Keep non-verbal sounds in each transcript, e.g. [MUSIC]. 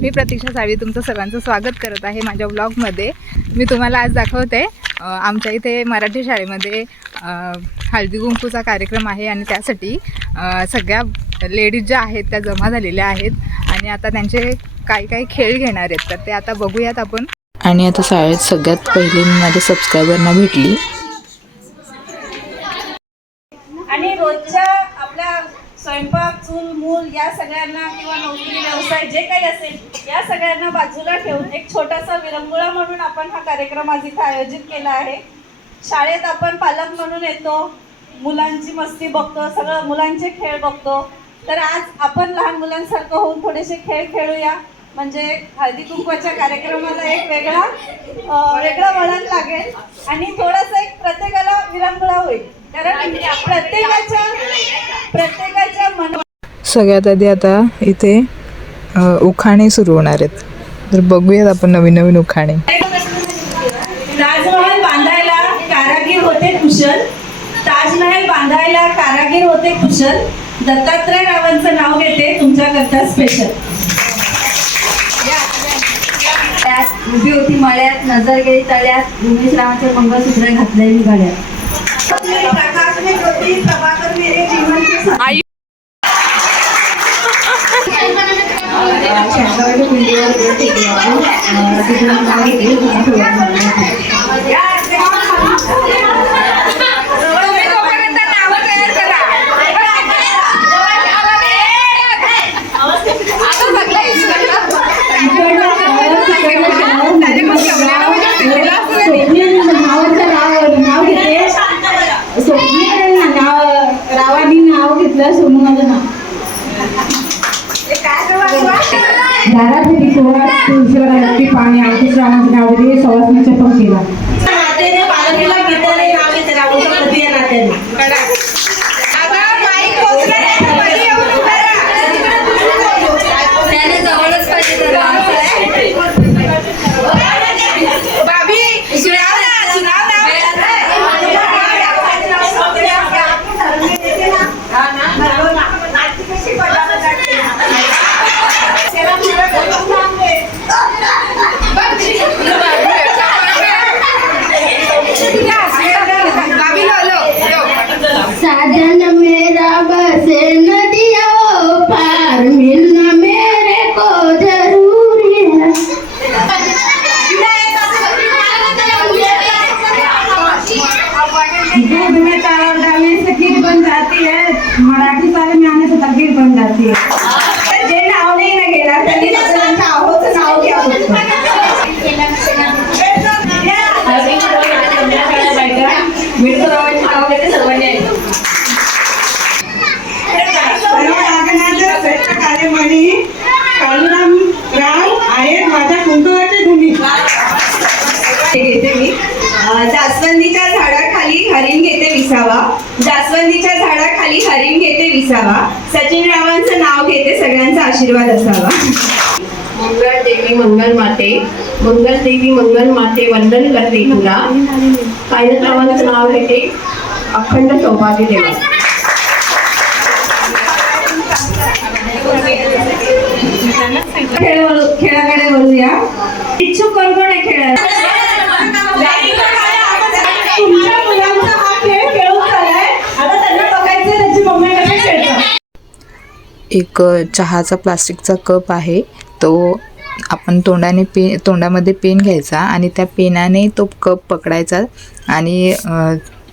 मी प्रतीक्षा सावी तुमचं सर्वांचं स्वागत करत आहे माझ्या ब्लॉगमध्ये मी तुम्हाला आज दाखवते आमच्या इथे मराठी शाळेमध्ये हळदी कुंकूचा कार्यक्रम आहे आणि त्यासाठी सगळ्या लेडीज ज्या आहेत त्या जमा झालेल्या आहेत आणि आता त्यांचे काही काही खेळ घेणार आहेत. तर ते आता बघूयात आपण. आणि आता शाळेत सगळ्यात पहिले मी माझ्या सबस्क्रायबरना भेटली. आणि रोजच्या आपल्या स्वयंपाक चूल मूल या सगळ्यांना किंवा नोकरी व्यवसाय जे काही असेल या सगळ्यांना बाजूला ठेवून एक छोटासा विरंगुळा म्हणून आपण हा कार्यक्रम आज इथं आयोजित केला आहे. शाळेत आपण पालक म्हणून येतो मुलांची मस्ती बघतो सगळं मुलांचे खेळ बघतो. तर आज आपण लहान मुलांसारखं होऊन थोडेसे खेळ खेळूया. म्हणजे हळदी कुंकवाच्या कार्यक्रमाला एक वेगळा वेगळं वळण लागेल. आणि थोडंसं एक प्रत्येकाला विरंगुळा होईल. कारण प्रत्येकाच्या प्रत्येकाच्या मन सगळ्यात आधी आता इथे उखाणे सुरू होणार आहेत. तर बघूयात आपण नवीन नवीन उखाणे. ताजमहल बांधायला कारागीर होते कुशल. ताजमहल बांधायला कारागीर होते कुशल. दत्तात्रय रावांचं नाव घेते तुमच्याकरता स्पेशल उभी होती मळ्यात नजर गेली तळ्यात. उमेश रामाचे मंगळसूत्र घातले मी गळ्यात. पिंडीवर घेतली, पुन्हा ठेवलं मला. स्वप्नील नावाचं नाव नाव घेते स्वप्नील नाव रावानी नाव घेतलं सोनू माझं नाव दारा फिरी तुळशीला तुळशीवरती पाणी आमच्या श्रावण नाव घेते सवासणीच्या पण नात्याने सर्वनागनाच्या श्रेष्ठ कार्यमणी कालराम राव आहेत माझ्या कुंकुमाचे धुनी घेते मी जास्वंदीच्या झाडाखाली हरिण घेते विसावा. जास्वंदीच्या झाडाखाली हरिण घेते विसावा. सचिन रावांचं नाव घेते सगळ्यांचा आशीर्वाद असावा. मंगल देवी मंगल माते. मंगल देवी मंगल माते वंदन करते तुला. सायनाथरावांचं नाव घेते अखंड सौभाग्य देवा. खेळाकडे वळूया. इच्छुक कोण कोण आहे खेळायला खेळ एक चहाचा प्लास्टिकचा कप आहे. तो आपण तोंडाने पे तोंडामध्ये पेन घ्यायचा आणि त्या पेनाने तो कप पकडायचा आणि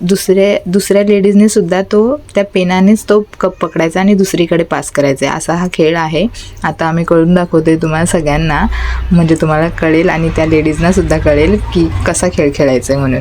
दुसऱ्या दुसऱ्या लेडीजने सुद्धा तो त्या पेनानेच तो कप पकडायचा आणि दुसरीकडे पास करायचा. असा हा खेळ आहे. आता आम्ही करून दाखवतोय तुम्हाला सगळ्यांना. म्हणजे तुम्हाला कळेल आणि त्या लेडीजना सुद्धा कळेल की कसा खेळ खेळायचा आहे म्हणून.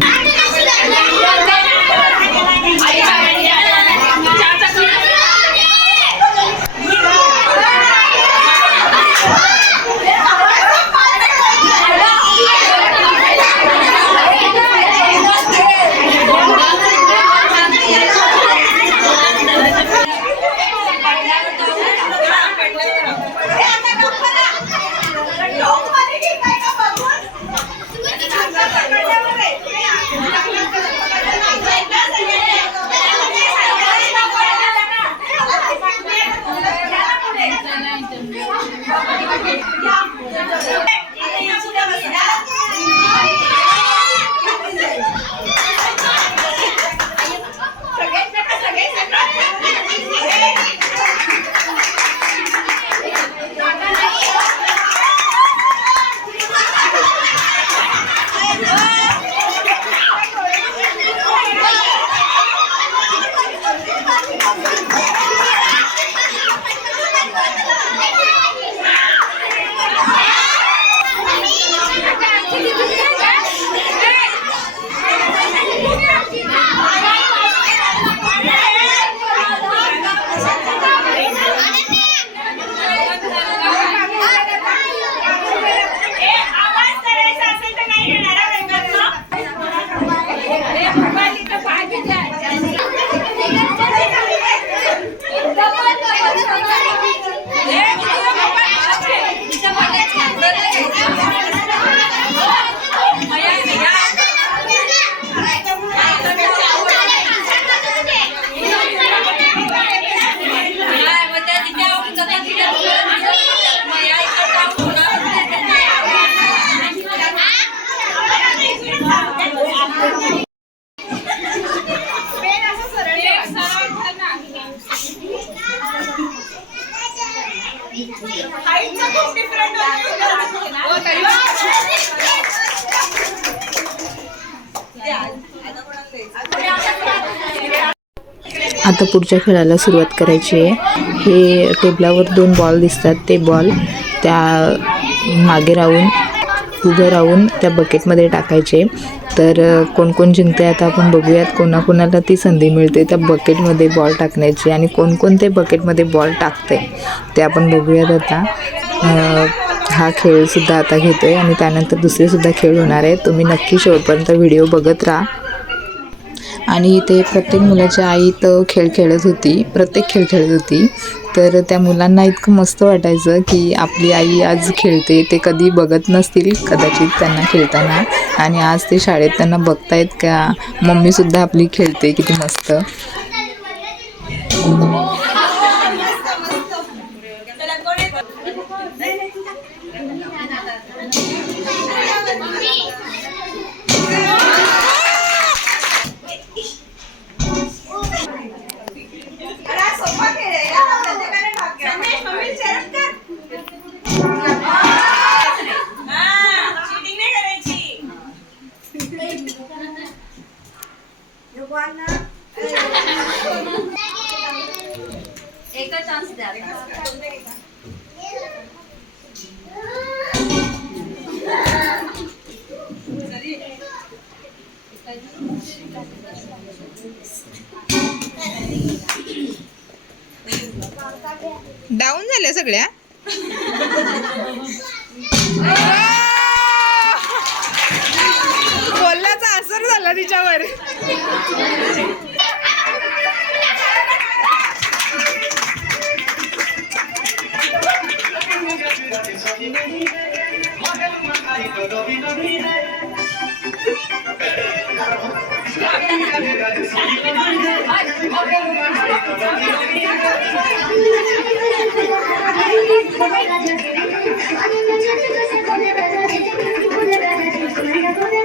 आता पुढच्या खेळाला सुरुवात करायची आहे. हे टेबलावर दोन बॉल दिसतात. ते बॉल त्या मागे राहून उभं राहून त्या बकेटमध्ये टाकायचे. तर कोण कोण जिंकते आता आपण बघूयात. कोणाकोणाला ती संधी मिळते. त्या बकेटमध्ये बॉल टाकण्याची आणि कोणकोणते बकेटमध्ये बॉल टाकते ते आपण बघूयात आता. हा खेळसुद्धा आता घेतो आहे आणि त्यानंतर दुसरेसुद्धा खेळ होणार आहे तुम्ही नक्की शेवटपर्यंत व्हिडिओ बघत राहा. आणि इथे प्रत्येक मुलाच्या आई तर खेळ खेळत होती प्रत्येक खेळ खेळत होती. तर त्या मुलांना इतकं मस्त वाटायचं की आपली आई आज खेळते ते कधी बघत नसतील कदाचित त्यांना खेळताना. आणि आज ते शाळेत त्यांना बघतायत का मम्मीसुद्धा आपली खेळते किती मस्त. चान्स द्या. डाऊन झाल्या सगळ्या [LAUGHS] बोलण्याचा असर झाला तिच्यावर आता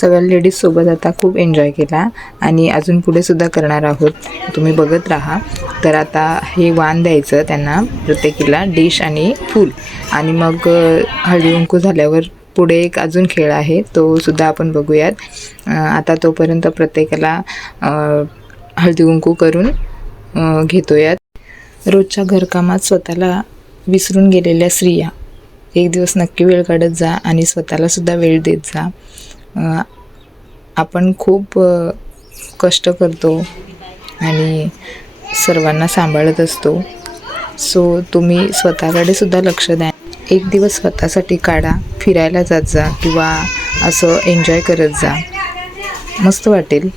सगळ्या लेडीजसोबत आता खूप एन्जॉय केला. आणि अजून पुढेसुद्धा करणार आहोत. तुम्ही बघत राहा. तर आता हे वाण द्यायचं त्यांना प्रत्येकीला डिश आणि फूल. आणि मग अ, हळदी कुंकू झाल्यावर पुढे एक अजून खेळ आहे. तो सुद्धा आपण बघूयात. आता तोपर्यंत प्रत्येकाला अ, हळदी कुंकू करून घेतोयात. रोजच्या घरकामात स्वतःला विसरून गेलेल्या स्त्रिया एक दिवस नक्की वेळ काढत जा आणि स्वतःलासुद्धा वेळ देत जा. आपण खूप कष्ट करतो आणि सर्वांना सांभाळत असतो. सो तुम्ही स्वतःकडे सुद्धा लक्ष द्या. एक दिवस स्वतःसाठी काढा फिरायला जात जा किंवा असं एन्जॉय करत जा. मस्त वाटेल.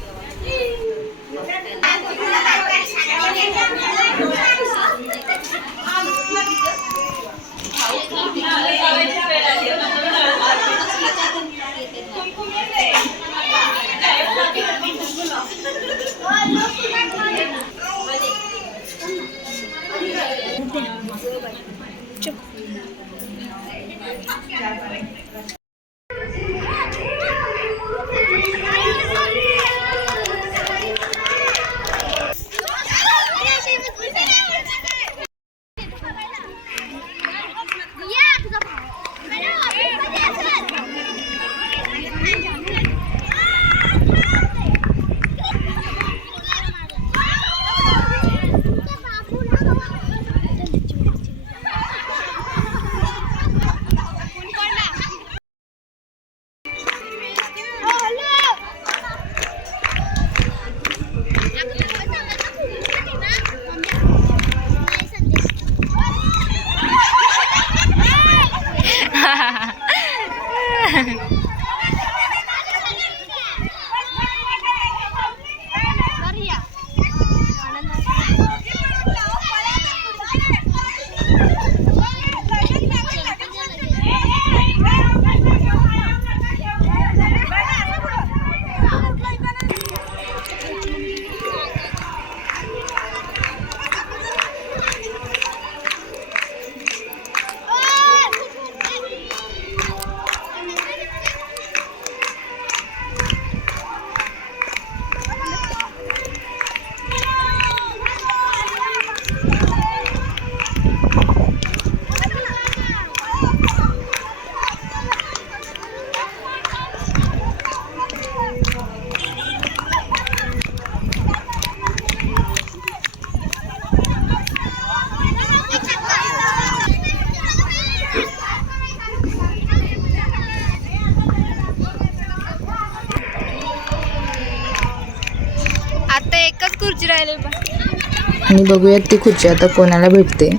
आणि बघूयात ती खुर्ची आता कोणाला भेटते.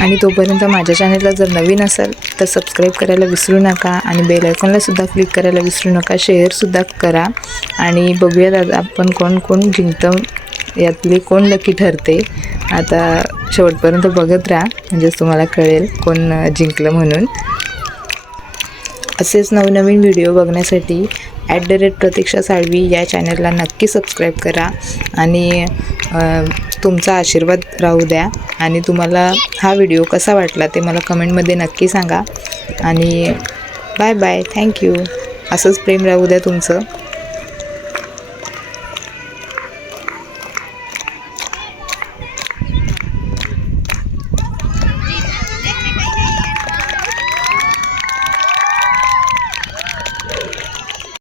आणि तोपर्यंत माझ्या चॅनलला जर नवीन असाल तर सबस्क्राईब करायला विसरू नका आणि बेल आयकॉनला सुद्धा क्लिक करायला विसरू नका. शेअरसुद्धा करा. आणि बघूयात आता आपण कोण कोण जिंकतं यातली कोण लकी ठरते. आता शेवटपर्यंत बघत राहा म्हणजेच तुम्हाला कळेल कोण जिंकलं म्हणून. असेच नवनवीन व्हिडिओ बघण्यासाठी at the rate Pratiksha Salvi या चॅनलला नक्की सबस्क्राईब करा. आणि तुमचा आशीर्वाद राहू द्या. आणि तुम्हाला हा व्हिडिओ कसा वाटला ते मला कमेंटमध्ये नक्की सांगा. आणि बाय बाय. थँक्यू असंच प्रेम राहू द्या तुमचं.